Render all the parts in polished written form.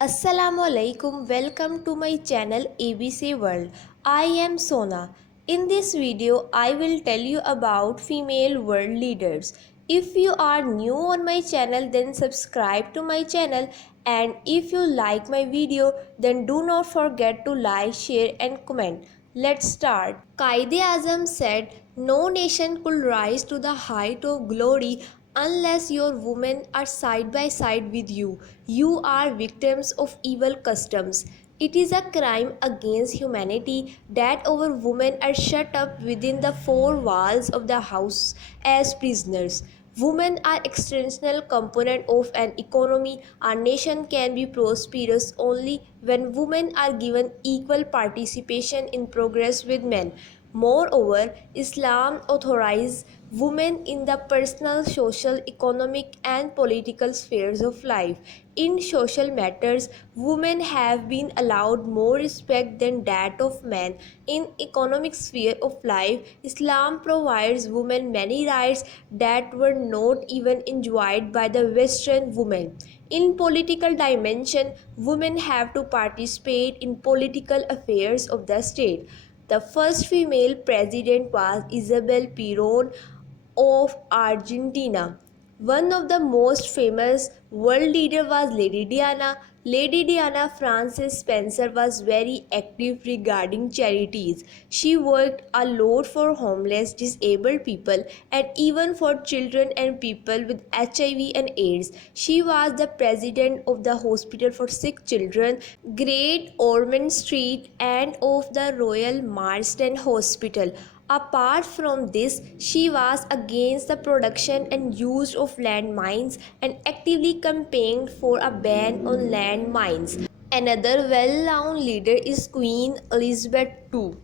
Assalamu alaikum, welcome to my channel ABC World. I am Sona. In this video, I will tell you about female world leaders. If you are new on my channel, then subscribe to my channel, and if you like my video, then do not forget to like, share and comment. Let's start. Qaid-e-Azam said, "No nation could rise to the height of glory unless your women are side by side with you. You are victims of evil customs. It is a crime against humanity that our women are shut up within the four walls of the house as prisoners. Women are extensional component of an economy. A nation can be prosperous only when women are given equal participation in progress with men. Moreover, Islam authorizes women in the personal, social, economic, and political spheres of life. In social matters, women have been allowed more respect than that of men. In economic sphere of life, Islam provides women many rights that were not even enjoyed by the Western women. In political dimension, women have to participate in political affairs of the state. The first female president was Isabel Perón of Argentina. One of the most famous world leader was Lady Diana. Lady Diana Frances Spencer was very active regarding charities. She worked a lot for homeless, disabled people and even for children and people with HIV and AIDS. She was the president of the Hospital for Sick Children, Great Ormond Street, and of the Royal Marsden Hospital. Apart from this, she was against the production and use of landmines and actively campaigned for a ban on landmines. Another well-known leader is Queen Elizabeth II.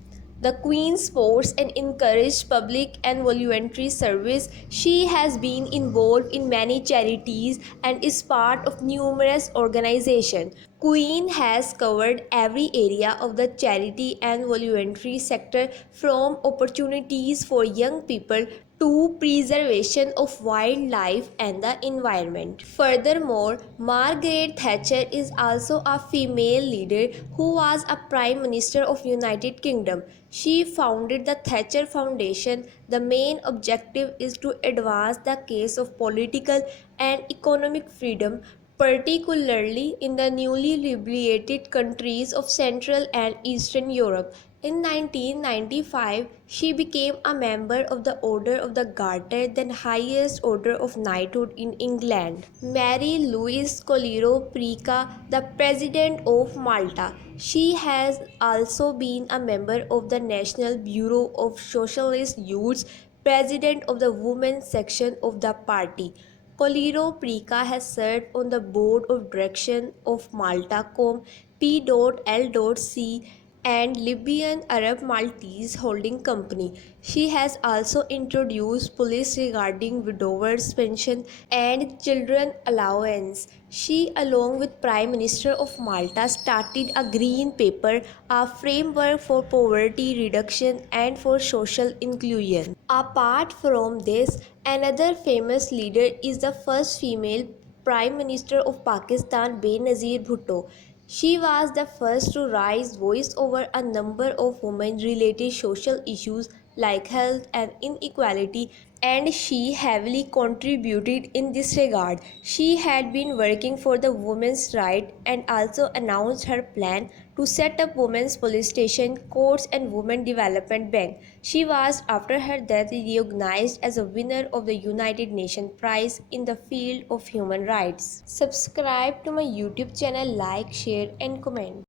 The Queen supports and encourages public and voluntary service. She has been involved in many charities and is part of numerous organizations. Queen has covered every area of the charity and voluntary sector, from opportunities for young people to preservation of wildlife and the environment. Furthermore, Margaret Thatcher is also a female leader who was a Prime Minister of United Kingdom. She founded the Thatcher Foundation. The main objective is to advance the case of political and economic freedom, particularly in the newly liberated countries of Central and Eastern Europe. In 1995, she became a member of the Order of the Garter, the highest order of knighthood in England. Mary Louise Coliro Prica, the President of Malta. She has also been a member of the National Bureau of Socialist Youths, President of the Women's section of the party. Coliro Prica has served on the board of direction of Maltacom, P.L.C, and Libyan Arab Maltese Holding Company. She has also introduced policy regarding widowers' pension and children allowance. She, along with Prime Minister of Malta, started a green paper, a framework for poverty reduction and for social inclusion. Apart from this, another famous leader is the first female Prime Minister of Pakistan, Benazir Bhutto. She was the first to raise voice over a number of women-related social issues like health and inequality, and she heavily contributed in this regard. She had been working for the women's right and also announced her plan to set up women's police station, courts and women development bank. She was, after her death, recognized as a winner of the United Nations Prize in the field of human rights. Subscribe to my YouTube channel, like, share and comment.